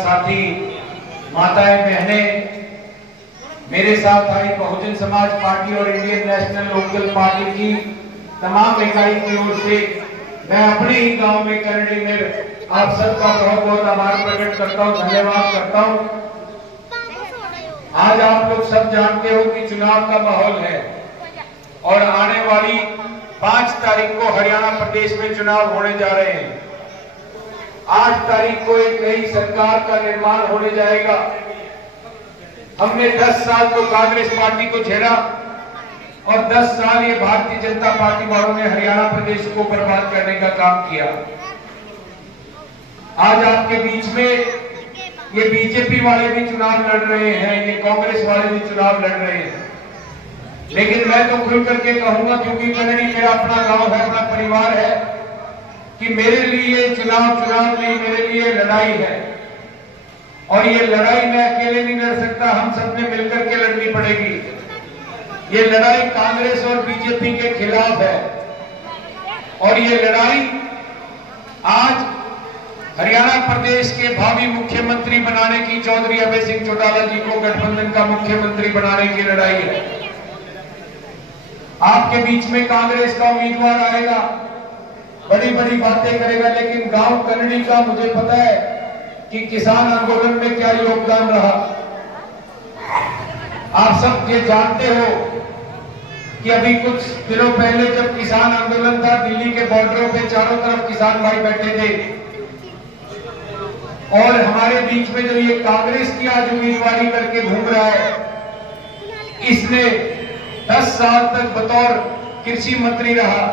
साथी, माताएं, बहनें, मेरे साथ आई बहुजन समाज पार्टी और इंडियन नेशनल लोकल पार्टी की तमाम इकाई की ओर से मैं अपने ही गांव में करनी में आप सबका बहुत बहुत आभार प्रकट करता हूं, धन्यवाद करता हूं। आज आप लोग सब जानते हो कि चुनाव का माहौल है और आने वाली 5 तारीख को हरियाणा प्रदेश में चुनाव होने जा रहे हैं। 8 तारीख को एक नई सरकार का निर्माण होने जाएगा। हमने 10 साल तो कांग्रेस पार्टी को झेला और 10 साल ये भारतीय जनता पार्टी वालों ने हरियाणा प्रदेश को बर्बाद करने का काम किया। आज आपके बीच में ये बीजेपी वाले भी चुनाव लड़ रहे हैं, ये कांग्रेस वाले भी चुनाव लड़ रहे हैं, लेकिन मैं तो खुल करके कहूंगा, क्योंकि करनी मेरा अपना गांव है, अपना परिवार है, कि मेरे लिए चुनाव नहीं, मेरे लिए लड़ाई है। और ये लड़ाई मैं अकेले नहीं लड़ सकता, हम सबने मिलकर के लड़नी पड़ेगी। ये लड़ाई कांग्रेस और बीजेपी के खिलाफ है और ये लड़ाई आज हरियाणा प्रदेश के भावी मुख्यमंत्री बनाने की, चौधरी अभय सिंह चौटाला जी को गठबंधन का मुख्यमंत्री बनाने की लड़ाई है। आपके बीच में कांग्रेस का उम्मीदवार आएगा, बड़ी बड़ी बातें करेगा, लेकिन गांव करनी का मुझे पता है कि किसान आंदोलन में क्या योगदान रहा। आप सब ये जानते हो कि अभी कुछ दिनों पहले जब किसान आंदोलन था, दिल्ली के बॉर्डरों पे चारों तरफ किसान भाई बैठे थे और हमारे बीच में जो ये कांग्रेस की आज उम्मीदवारी करके घूम रहा है, इसने 10 साल तक बतौर कृषि मंत्री रहा,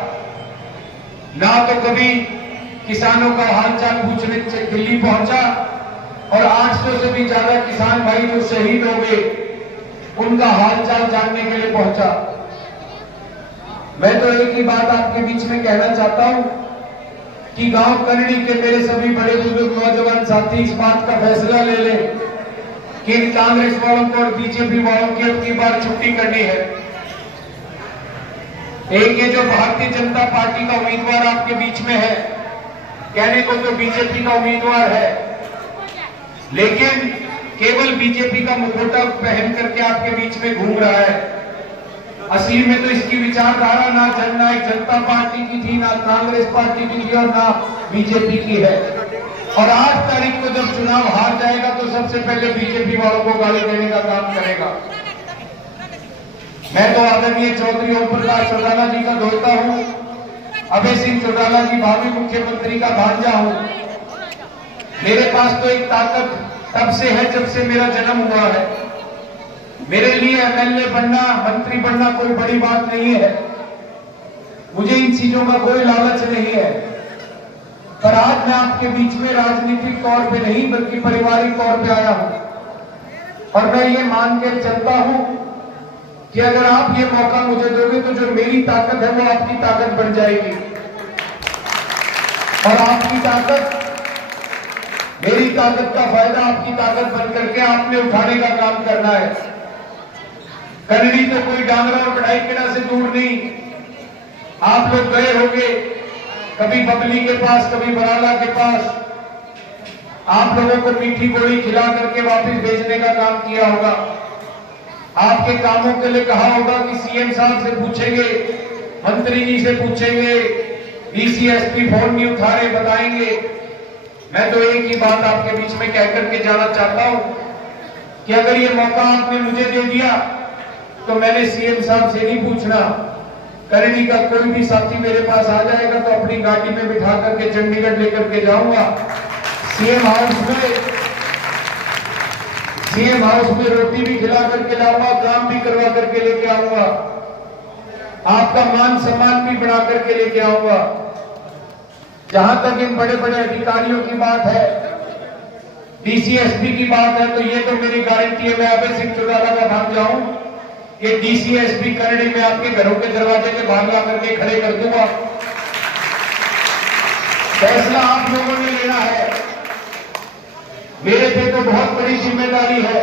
ना तो कभी किसानों का हालचाल पूछने दिल्ली पहुंचा और 800 से भी ज्यादा किसान भाई जो शहीद हो गए उनका हालचाल जानने के लिए पहुंचा। मैं तो एक ही बात आपके बीच में कहना चाहता हूं कि गांव करनी के मेरे सभी बड़े बुजुर्ग नौजवान साथी इस बात का फैसला ले लें कि इन कांग्रेस वालों को और बीजेपी वालों की अब की बार छुट्टी करनी है। एक ये जो भारतीय जनता पार्टी का उम्मीदवार आपके बीच में है, कहने को तो बीजेपी का उम्मीदवार है, लेकिन केवल बीजेपी का मुखौटा पहन करके आपके बीच में घूम रहा है। असली में तो इसकी विचारधारा ना जननायक जनता पार्टी की थी, ना कांग्रेस पार्टी की थी और ना बीजेपी की है। और 8 तारीख को जब चुनाव हार जाएगा तो सबसे पहले बीजेपी वालों को गाली देने का काम करेगा। मैं तो आदरणीय चौधरी ओम प्रकाश चौटाला जी का दोस्त हूं, अभय सिंह चौटाला जी भावी मुख्यमंत्री का भांजा हूं। मेरे पास तो एक ताकत तब से है जब से मेरा जन्म हुआ है। मेरे लिए एमएलए बनना, मंत्री बनना कोई बड़ी बात नहीं है, मुझे इन चीजों का कोई लालच नहीं है। पर आज मैं आपके बीच में राजनीतिक तौर पे नहीं बल्कि पारिवारिक तौर पे आया हूं और मैं ये मान के चलता हूं कि अगर आप ये मौका मुझे दोगे तो जो मेरी ताकत है वो आपकी ताकत बन जाएगी और आपकी ताकत मेरी ताकत का फायदा आपकी ताकत बन करके आपने उठाने का काम करना है। करनी तो कोई डांगरा और बढ़ाई केड़ा से दूर नहीं। आप लोग गए होंगे कभी बबली के पास, कभी बराला के पास, आप लोगों को मीठी गोली खिला करके वापस भेजने का काम किया होगा। आपके कामों के लिए कहा होगा कि सीएम साहब से पूछेंगे, मंत्री जी से पूछेंगे, डीसी एसपी फोन नहीं उठा रहे, बताएंगे। मैं तो एक ही बात आपके बीच में कह करके जाना चाहता हूं कि अगर ये मौका आपने मुझे दे दिया तो मैंने सीएम साहब से नहीं पूछना। करनी का कोई भी साथी मेरे पास आ जाएगा तो अपनी गाड़ी में बिठा करके चंडीगढ़ लेकर के जाऊंगा। सीएम हाउस में रोटी भी खिला करके लाऊंगा, काम भी करवा करके लेके आऊंगा, आपका मान सम्मान भी बढ़ा करके लेके आऊंगा। जहां तक इन बड़े बड़े अधिकारियों की बात है, डीसीएसपी की बात है, तो ये तो मेरी गारंटी है, मैं अभय सिंह चौटाला का भांजा हूं। ये डीसीएसपी करनी में आपके घरों के दरवाजे के बाहर ला करके खड़े कर दूंगा। फैसला आप लोगों ने लेना है, मेरे पे तो बहुत बड़ी जिम्मेदारी है।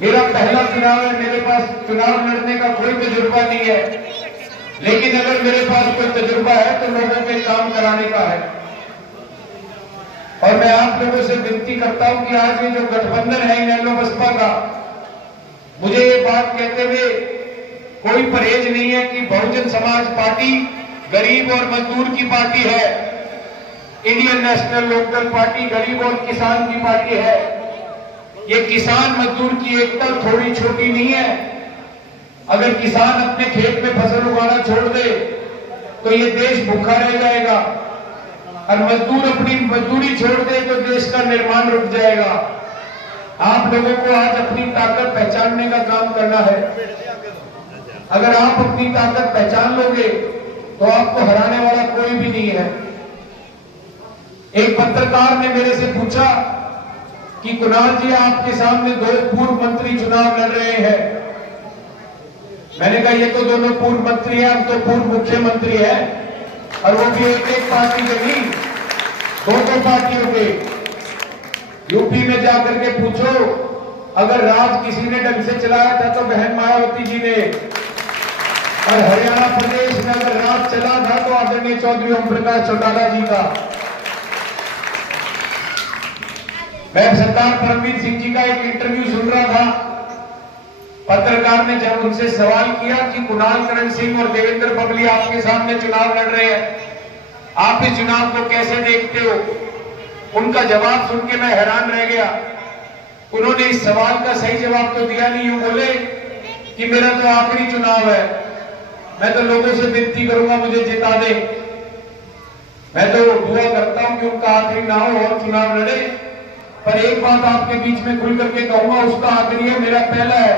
मेरा पहला चुनाव है, मेरे पास चुनाव लड़ने का कोई तजुर्बा नहीं है, लेकिन अगर मेरे पास कोई तजुर्बा है तो लोगों के काम कराने का है। और मैं आप लोगों से विनती करता हूं कि आज ये जो गठबंधन है इनेलो बसपा का, मुझे ये बात कहते हुए कोई परहेज नहीं है कि बहुजन समाज पार्टी गरीब और मजदूर की पार्टी है, इंडियन नेशनल लोकदल पार्टी गरीब और किसान की पार्टी है। ये किसान मजदूर की एकता थोड़ी छोटी नहीं है। अगर किसान अपने खेत में फसल उगाना छोड़ दे तो ये देश भूखा रह जाएगा, और मजदूर अपनी मजदूरी छोड़ दे तो देश का निर्माण रुक जाएगा। आप लोगों को आज अपनी ताकत पहचानने का काम करना है। अगर आप अपनी ताकत पहचान लोगे तो आपको हराने वाला कोई भी नहीं है। एक पत्रकार ने मेरे से पूछा कि कुणाल जी, आपके सामने 2 पूर्व मंत्री चुनाव लड़ रहे हैं। मैंने कहा ये तो दोनों पूर्व मंत्री हैं, हम तो पूर्व मुख्यमंत्री हैं, और वो भी एक पार्टी के नहीं, 2 पार्टियों के। यूपी में जाकर के पूछो, अगर राज किसी ने ढंग से चलाया था तो बहन मायावती जी ने, और हरियाणा प्रदेश में अगर राज चला था तो आदरणीय चौधरी ओम प्रकाश चौटाला जी का। मैं सरदार परमवीर सिंह जी का एक इंटरव्यू सुन रहा था। पत्रकार ने जब उनसे सवाल किया कि कुणाल करण सिंह और देवेंद्र बबली आपके सामने चुनाव लड़ रहे हैं, आप इस चुनाव को कैसे देखते हो? उनका जवाब सुन के मैं हैरान रह गया। उन्होंने इस सवाल का सही जवाब तो दिया नहीं। यूं बोले कि मेरा तो आखिरी चुनाव है, मैं तो लोगों से विनती करूंगा मुझे जिता दे। मैं तो दुआ करता हूं कि उनका आखिरी ना हो और चुनाव लड़े, पर एक बात आपके बीच में खुल करके कहूंगा, उसका आखिरी है, मेरा पहला है।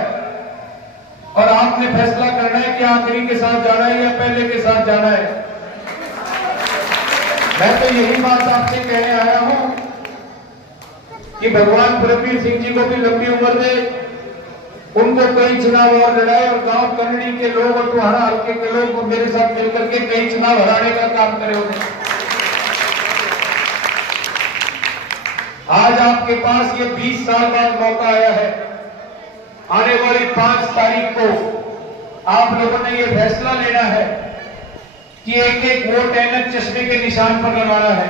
और आपने फैसला करना है कि आखिरी के साथ जाना है या पहले के साथ जाना है। मैं तो यही बात आपसे कहने आया हूं कि भगवान परमवीर सिंह जी को भी लंबी उम्र दे, उनको कई चुनाव और लड़ाए, और गांव कन्नड़ी के लोग और टोहाना हल्के के लोग मेरे साथ मिलकर के कई चुनाव हराने का काम करे उन्हें। आज आपके पास ये 20 साल बाद मौका आया है। आने वाली 5 तारीख को आप लोगों ने ये फैसला लेना है कि एक वोट ऐनक चश्मे के निशान पर लगाना है।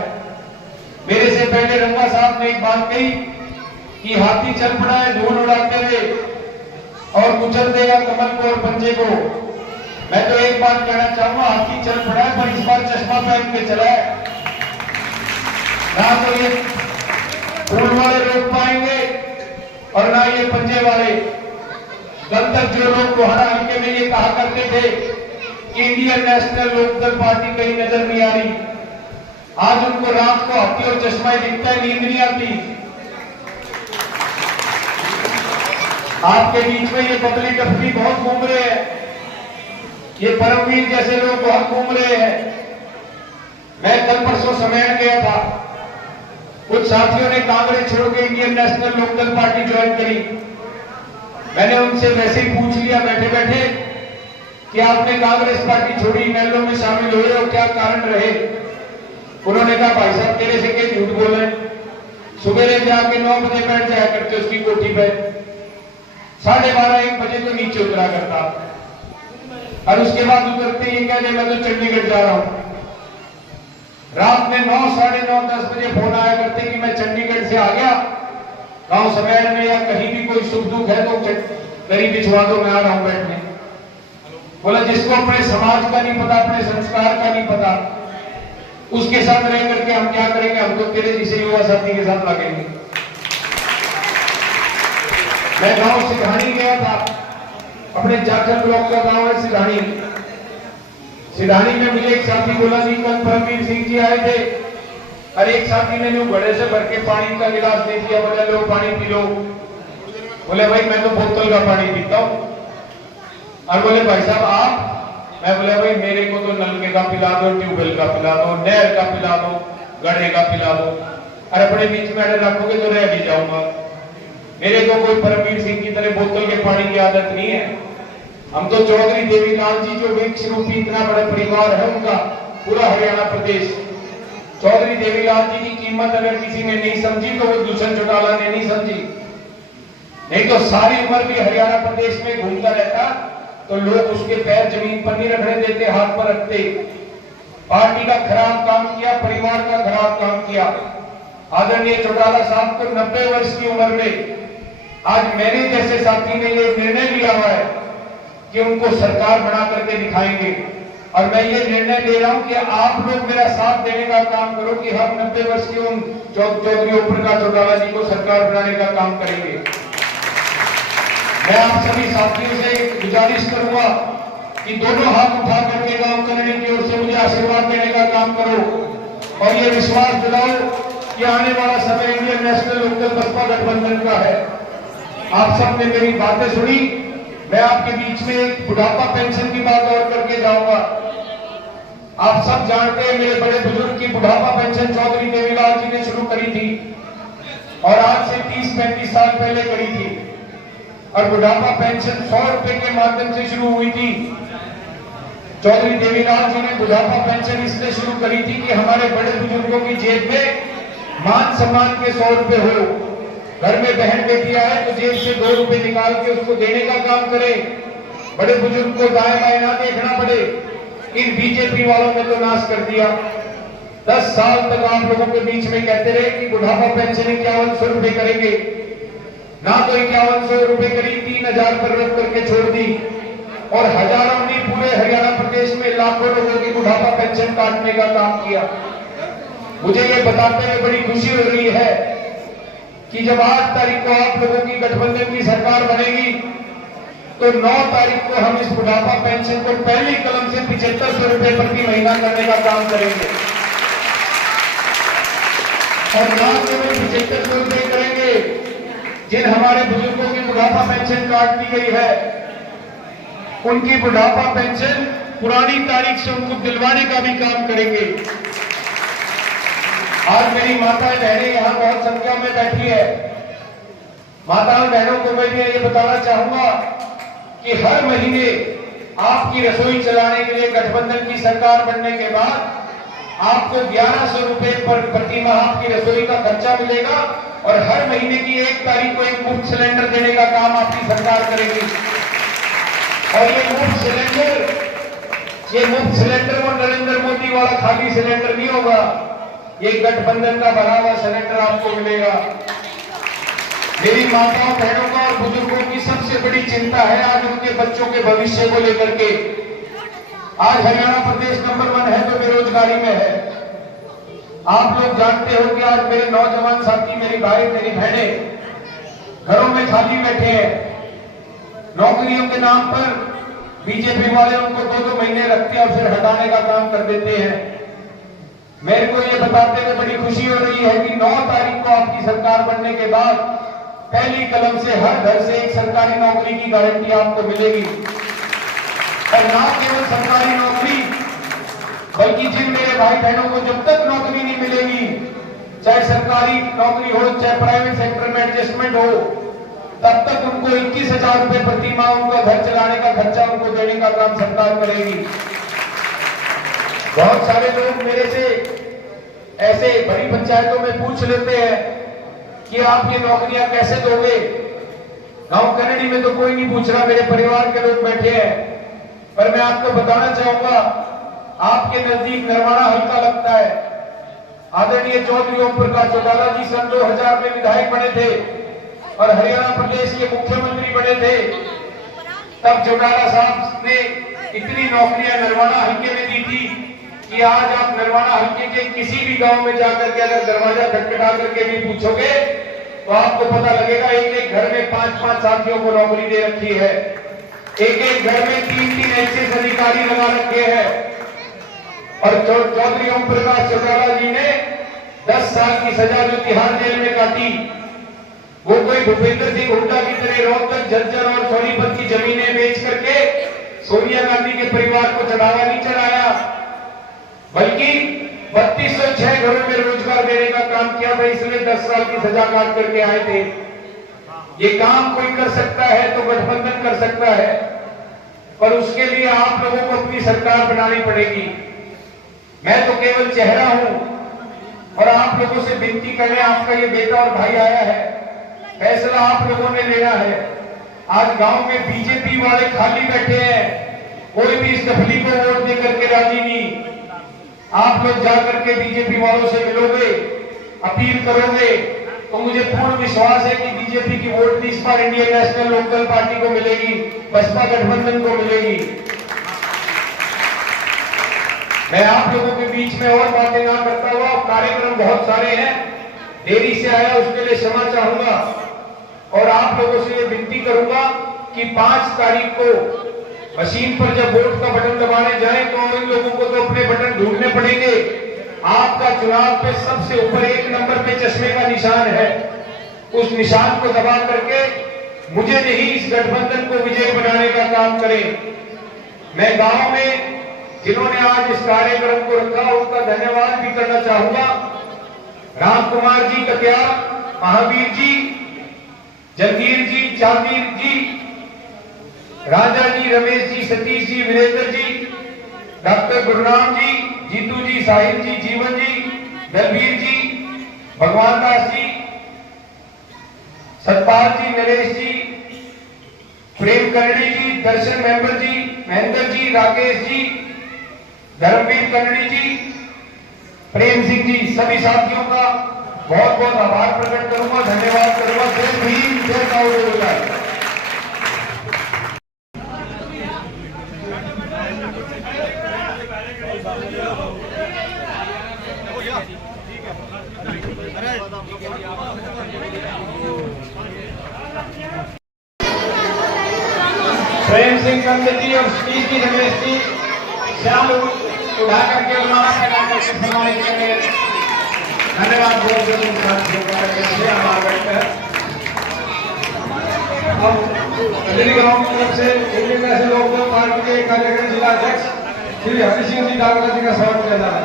मेरे से पहले रंगा साहब ने एक बात कही कि हाथी चल पड़ा है धूल उड़ाते हुए और कुचल देगा कमल को और पंजे को। मैं तो एक बात कहना चाहूंगा, हाथी चल पड़ा है पर इस बार चश्मा पहन के चला है। ना तो ये फूल वाले लोग पाएंगे और ना ये पंजे वाले। कल तक जो लोग कोहाना हल्के में ये कहा करते थे कि इंडियन नेशनल लोकदल पार्टी कहीं नजर नहीं आ रही, आज उनको रात को हाथी और चश्मा दिखता है, नींद नहीं आती। आपके बीच में ये बदली टप्पी बहुत घूम रहे हैं, ये परमवीर जैसे लोग बहुत घूम रहे हैं। मैं कल परसों समय गया था, कुछ साथियों ने कांग्रेस छोड़ के Indian National Lokdal party join करी। मैंने उनसे वैसे ही पूछ लिया बैठे बैठे कि आपने कांग्रेस पार्टी छोड़ी, इनेलो में शामिल हुए और क्या कारण रहे? उन्होंने कहा भाई साहब तेरे से क्या झूठ बोल रहे, सुबह जाके 9 बजे बैठ जाया करते उसकी कोठी पे, 12:30-1 बजे तो नीचे उतरा करता, और उसके बाद उतरते ही कहते मैं तो चंडीगढ़ जा रहा हूं। रात में 9, 9:30-10 बजे फोन आया करते कि मैं चंडीगढ़ से आ गया, गांव समैर में या कहीं भी कोई सुख दुख है तो करीब भिजवा दो, मैं आ रहा हूं बैठने। बोला जिसको अपने समाज का नहीं पता, अपने संस्कार का नहीं पता, उसके साथ रह करके हम क्या करेंगे? हम तो तेरे जिसे युवा साथी के साथ लगेंगे। मैं गांव सिधानी गया था, अपने जाखल ब्लॉक का गांव है सिधानी। सिधानी में मुझे एक साथी बोला जी कल परमवीर सिंह जी आए थे, और एक साथी ने बड़े से भर के पानी का गिलास दे दिया, बोले लो पानी पी लो। बोले भाई मैं तो बोतल का पानी पीता हूं। और बोले भाई साहब आप? मैं बोले भाई मेरे को तो नलके का पिला दो, ट्यूबवेल का पिला दो, नहर का पिला दो, गड्ढे का पिला दो, और अपने बीच में अड़े रखोगे तो रह भी जाऊंगा। मेरे को कोई परमवीर सिंह की तरह बोतल के पानी की आदत नहीं है। हम तो चौधरी देवीलाल जी जो वृक्ष रूपी इतना बड़ा परिवार है उनका, पूरा हरियाणा प्रदेश, चौधरी देवीलाल जी की कीमत अगर किसी ने नहीं समझी तो वो दुष्यंत चौटाला ने नहीं समझी। नहीं तो सारी उम्र भी हरियाणा प्रदेश में घूमता रहता तो लोग उसके पैर जमीन पर नहीं रखने देते, हाथ पर रखते। पार्टी का खराब काम किया, परिवार का खराब काम किया। आदरणीय चौटाला साहब को 90 वर्ष की उम्र में आज मेरे जैसे साथी ने ये निर्णय लिया हुआ है कि उनको सरकार बना करके दिखाएंगे। और मैं ये निर्णय ले रहा हूं कि आप लोग मेरा साथ देने का काम करो कि हम 90 वर्ष की उन चौधरी ओम प्रकाश चौटाला जी को सरकार बनाने का काम करेंगे। मैं आप सभी साथियों से गुजारिश करूंगा कि दोनों हाथ उठा करके गांव कन्नड़ी की ओर से मुझे आशीर्वाद देने का काम करो और ये विश्वास दिलाओ कि आने वाला समय इंडियन नेशनल लोकदल बसपा गठबंधन का है। आप सबने मेरी बातें सुनी। मैं आपके बीच में एक बुढ़ापा पेंशन की बात और करके जाऊंगा। आप सब जानते हैं मेरे बड़े बुजुर्ग की बुढ़ापा पेंशन चौधरी देवीलाल जी ने शुरू करी थी और आज से 30-35 साल पहले करी थी। और बुढ़ापा पेंशन 100 रुपए के माध्यम से शुरू हुई थी। चौधरी देवीलाल जी ने बुढ़ापा पेंशन इसलिए शुरू करी थी कि हमारे बड़े बुजुर्गों की जेब में मान सम्मान के 100 रुपए हो। घर में बहन बेटी आए तो जेब से 2 रुपए निकाल के उसको देने का काम करें। बड़े बुजुर्ग को दाएं बाएं ना देखना पड़े। इन बीजेपी वालों ने तो नाश कर दिया। 10 साल तक आप लोगों के बीच में कहते रहे कि बुढ़ापा पेंशन 5100 रुपए करेंगे, ना तो 5100 रुपए करी, 3000 पर रख करके छोड़ दी और हजारों ने पूरे हरियाणा प्रदेश में लाखों लोगों की बुढ़ापा पेंशन काटने का काम किया। मुझे ये बताते हुए बड़ी खुशी हो रही है कि जब 8 तारीख को आप लोगों की गठबंधन की सरकार बनेगी तो 9 तारीख को हम इस बुढ़ापा पेंशन को पहली कलम से 7500 रुपए प्रति महीना करने का काम करेंगे। और ना केवल 7500 रुपए करेंगे, जिन हमारे बुजुर्गों की बुढ़ापा पेंशन काट दी गई है उनकी बुढ़ापा पेंशन पुरानी तारीख से उनको दिलवाने का भी काम करेंगे। आज मेरी माताएं बहनें यहां बहुत संख्या में बैठी है। माताओं बहनों को मैं ये बताना चाहूंगा कि हर महीने आपकी रसोई चलाने के लिए गठबंधन की सरकार बनने के बाद आपको 1100 रुपए पर प्रति माह आपकी रसोई का खर्चा मिलेगा और हर महीने की 1 तारीख को एक मुफ्त सिलेंडर देने का काम आपकी सरकार करेगी। और ये मुफ्त सिलेंडर वो नरेंद्र मोदी वाला खाली सिलेंडर नहीं होगा, ये गठबंधन का भरा हुआ सिलेंडर आपको मिलेगा। मेरी माताओं बहनों का और बुजुर्गों की सबसे बड़ी चिंता है आज उनके बच्चों के भविष्य को लेकर के। आज हरियाणा प्रदेश नंबर 1 है तो बेरोजगारी में है। आप लोग जानते हो कि आज मेरे नौजवान साथी, मेरी भाई, मेरी बहनें घरों में खाली बैठे हैं। नौकरियों के नाम पर बीजेपी वाले उनको 2-2 महीने रखते हैं और फिर हटाने का काम कर देते हैं। मेरे को ये बताते हुए बड़ी खुशी हो रही है कि 9 तारीख को आपकी सरकार बनने के बाद पहली कलम से हर घर से एक सरकारी नौकरी की गारंटी आपको मिलेगी। और ना केवल सरकारी नौकरी बल्कि जिन मेरे भाई बहनों को जब तक नौकरी नहीं मिलेगी, चाहे सरकारी नौकरी हो चाहे प्राइवेट सेक्टर में एडजस्टमेंट हो, तब तक उनको 21,000 रुपए प्रति माह उनका घर चलाने का खर्चा उनको देने का काम सरकार करेगी। बहुत सारे लोग मेरे से ऐसे बड़ी पंचायतों में पूछ लेते हैं कि आप ये नौकरियां कैसे दोगे। गांव कन्नड़ी में तो कोई नहीं पूछ रहा, मेरे परिवार के लोग बैठे हैं। पर मैं आपको बताना चाहूंगा, आपके नजदीक नरवाना हल्का लगता है। आदरणीय चौधरी ओम प्रकाश चौटाला जी सन 2000 में विधायक बने थे और हरियाणा प्रदेश के मुख्यमंत्री बने थे। तब चौटाला साहब ने इतनी नौकरियां नरवाना हल्के में दी थी कि आज आप नरवाना हल्के के किसी भी गांव में जाकर के अगर दरवाजा खटखटा करके भी पूछोगे तो आपको पता लगेगा एक घर में 5-5 साथियों को नौकरी दे रखी है। एक घर में 3-3 एक्साइज अधिकारी लगा रखे हैं। और चौधरी ओम प्रकाश चौटाला जी ने 10 साल की सजा जो तिहाड़ जेल में काटी, वो कोई भूपेंद्र सिंह हुड्डा की तरह रोहतक, झज्जर और सोनीपत की जमीनें बेच करके सोनिया गांधी के परिवार को चढ़ावा नहीं चढ़ाया, बल्कि 3206 घरों में रोजगार देने का काम किया था। इसलिए 10 साल की सजा काट करके आए थे। ये काम कोई कर सकता है तो गठबंधन कर सकता है, पर उसके लिए आप लोगों को अपनी सरकार बनानी पड़ेगी। मैं तो केवल चेहरा हूं और आप लोगों से विनती करें, आपका ये बेटा और भाई आया है, फैसला आप लोगों ने लेना है। आज गांव में बीजेपी वाले खाली बैठे हैं, कोई भी इस डफली को वोट दे करके राजी नहीं। आप लोग जाकर के बीजेपी वालों से मिलोगे, अपील करोगे तो मुझे पूर्ण विश्वास है कि बीजेपी की वोट भी इस बार इंडियन नेशनल लोकदल पार्टी को मिलेगी, बसपा गठबंधन को मिलेगी। मैं आप लोगों के बीच में और बातें ना करता हुआ, कार्यक्रम बहुत सारे हैं, देरी से आया उसके लिए क्षमा चाहूंगा और आप लोगों से ये विनती करूंगा कि 5 तारीख को मशीन पर जब वोट का बटन दबाने जाए तो इन लोगों को तो अपने बटन ढूंढने पड़ेंगे। आपका चुनाव पे सबसे ऊपर 1 नंबर पे चश्मे का निशान है, उस निशान को दबा करके मुझे नहीं इस गठबंधन को विजयी बनाने का काम करें। मैं गांव में जिन्होंने आज इस कार्यक्रम को रखा उनका धन्यवाद भी करना चाहूंगा। राम कुमार जी कटियार, महावीर जी, जंगीर जी, चांदीर जी, राजा जी, रमेश जी, सतीश जी, वीरेंद्र जी, डॉक्टर गुरनाम जी, जीतू जी, साहिब जी, जीवन जी, दलबीर जी, भगवान दास जी, सतपाल जी, नरेश जी, प्रेम कन्नड़ी जी, दर्शन मेंबर जी, महेंद्र जी, राकेश जी, धर्मवीर कन्नड़ी जी, प्रेम सिंह जी, सभी साथियों का बहुत बहुत आभार प्रकट करूंगा, धन्यवाद करूंगा। जय भीम, जय कांग्रेस। प्रेम सिंह कन्नड़ जी और सतीश जी, रमेश जी, श्याम उठा करके सम्मानित करेंगे। धन्यवाद बहुत गांव की तरफ से इंडियन नेशनल लोकदल पार्टी के कार्यक्रम जिला अध्यक्ष श्री हरि सिंह जी डागरा जी का स्वागत किया जा रहा है।